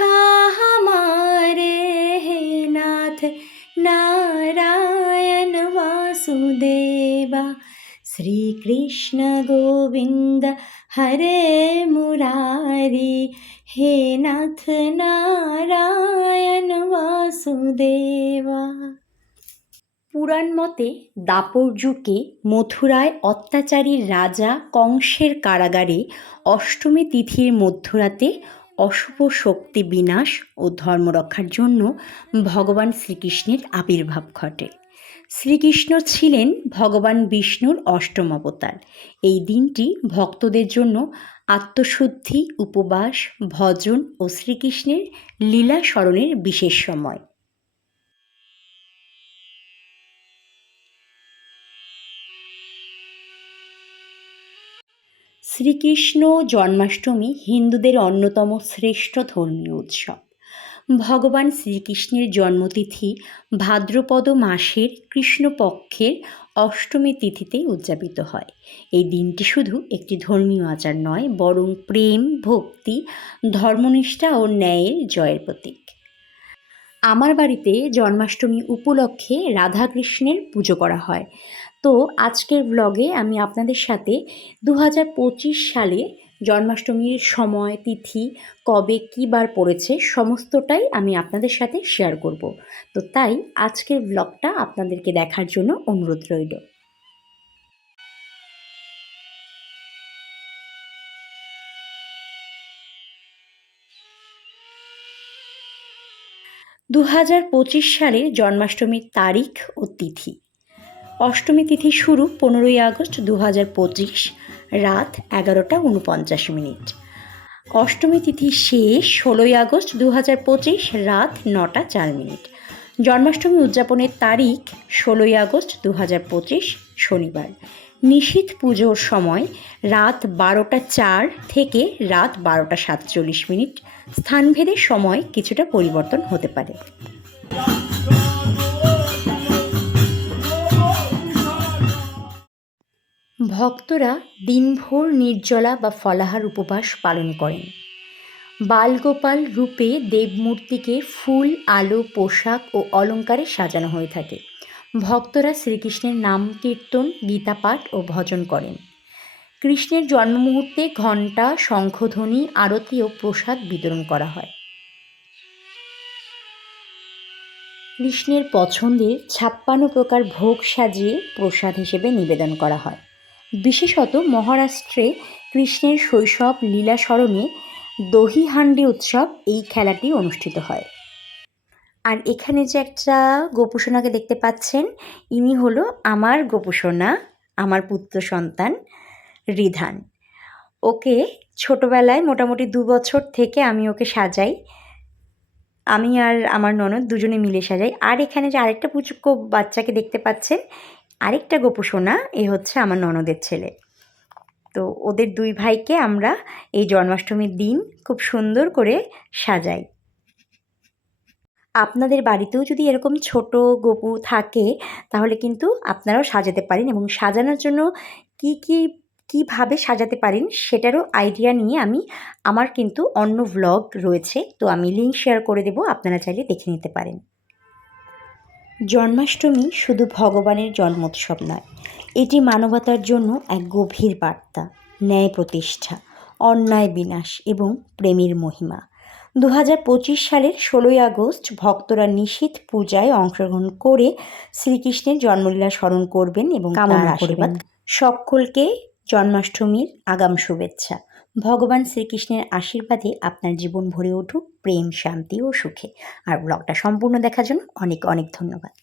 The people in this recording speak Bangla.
सखा हमारे हे नाथ नारायण वासुदेवा श्रीकृष्ण गोविन्द हरे मुरारी हे नाथ নারায়ণ বাসুদেবা পুরাণ মতে দাপর যুগে মথুরায় অত্যাচারী রাজা কংসের কারাগারে অষ্টমী তিথির মধ্যরাতে অশুভ শক্তি বিনাশ ও ধর্ম রক্ষার জন্য ভগবান শ্রীকৃষ্ণের আবির্ভাব ঘটে। শ্রীকৃষ্ণ ছিলেন ভগবান বিষ্ণুর অষ্টম অবতার। এই দিনটি ভক্তদের জন্য আত্মশুদ্ধি, উপবাস, ভজন ও শ্রীকৃষ্ণের লীলা স্মরণের বিশেষ সময়। শ্রীকৃষ্ণ জন্মাষ্টমী হিন্দুদের অন্যতম শ্রেষ্ঠ ধর্মীয় উৎসব। ভগবান শ্রীকৃষ্ণের জন্মতিথি ভাদ্রপদ মাসের কৃষ্ণপক্ষের অষ্টমী তিথিতে উদযাপিত হয়। এই দিনটি শুধু একটি ধর্মীয় আচার নয়, বরং প্রেম, ভক্তি, ধর্মনিষ্ঠা ও ন্যায়ের জয়ের প্রতীক। আমার বাড়িতে জন্মাষ্টমী উপলক্ষে রাধাকৃষ্ণের পুজো করা হয়। তো আজকের ব্লগে আমি আপনাদের সাথে দু হাজার পঁচিশ সালে জন্মাষ্টমীর সময়, তিথি, কবে কী বার পড়েছে সমস্তটাই আমি আপনাদের সাথে শেয়ার করব। তো তাই আজকের ব্লগটা আপনাদেরকে দেখার জন্য অনুরোধ রইল। দু হাজার পঁচিশ সালের জন্মাষ্টমীর তারিখ ও তিথি। অষ্টমী তিথি শুরু পনেরোই আগস্ট দু হাজার পঁচিশ, রাত এগারোটা উনপঞ্চাশ মিনিট। অষ্টমী তিথি শেষ ষোলোই আগস্ট দু হাজার পঁচিশ, রাত নটা চার মিনিট। জন্মাষ্টমী উদযাপনের তারিখ ষোলোই আগস্ট দু হাজার পঁচিশ, শনিবার। নিশীথ পুজোর সময় রাত বারোটা চার থেকে রাত বারোটা সাতচল্লিশ মিনিট। স্থানভেদের সময় কিছুটা পরিবর্তন হতে পারে। ভক্তরা দিনভর নির্জলা বা ফলাহার উপবাস পালন করেন। বালগোপাল রূপে দেবমূর্তিকে ফুল, আলো, পোশাক ও অলঙ্কারে সাজানো হয়ে থাকে। ভক্তরা শ্রীকৃষ্ণের নাম কীর্তন গীতাপাঠ ও ভজন করেন। কৃষ্ণের জন্ম মুহূর্তে ঘণ্টা, শঙ্খধ্বনি, আরতি ও প্রসাদ বিতরণ করা হয়। কৃষ্ণের পছন্দের ছাপ্পান্ন প্রকার ভোগ সাজিয়ে প্রসাদ হিসেবে নিবেদন করা হয়। বিশেষত মহারাষ্ট্রে কৃষ্ণের শৈশব লীলা স্মরণে দহি হান্ডি উৎসব এই খেলাটি অনুষ্ঠিত হয়। আর এখানে যে একটা গোপুসোনাকে দেখতে পাচ্ছেন, ইনি হলো আমার গোপুসোনা, আমার পুত্র সন্তান রিধান। ওকে ছোটোবেলায় মোটামুটি দু বছর থেকে আমি ওকে সাজাই। আমি আর আমার ননদ দুজনে মিলে সাজাই। আর এখানে যে আরেকটা পুচুক্কো বাচ্চাকে দেখতে পাচ্ছেন আরেকটা গোপুসোনা এ হচ্ছে আমার ননদের ছেলে। তো ওদের দুই ভাইকে আমরা এই জন্মাষ্টমীর দিন খুব সুন্দর করে সাজাই। আপনাদের বাড়িতেও যদি এরকম ছোট গপু থাকে, তাহলে কিন্তু আপনারাও সাজাতে পারেন এবং সাজানোর জন্য কি কি, কীভাবে সাজাতে পারেন সেটারও আইডিয়া নিয়ে আমি, আমার কিন্তু অন্য ভ্লগ রয়েছে। তো আমি লিঙ্ক শেয়ার করে দেবো, আপনারা চাইলে দেখে নিতে পারেন। জন্মাষ্টমী শুধু ভগবানের জন্মোৎসব নয় এটি মানবতার জন্য এক গভীর বার্তা ন্যায় প্রতিষ্ঠা অন্যায় বিনাশ এবং প্রেমের মহিমা। দু হাজার পঁচিশ সালের ষোলোই আগস্ট ভক্তরা নিশীথ পূজায় অংশগ্রহণ করে শ্রীকৃষ্ণের জন্মলীলা স্মরণ করবেন এবং কামনা করবেন। সকলকে জন্মাষ্টমীর আগাম শুভেচ্ছা। ভগবান শ্রীকৃষ্ণের আশীর্বাদে আপনার জীবন ভরে উঠুক, প্রেম, শান্তি ও সুখে। আর ব্লগটা সম্পূর্ণ দেখার জন্য অনেক অনেক ধন্যবাদ।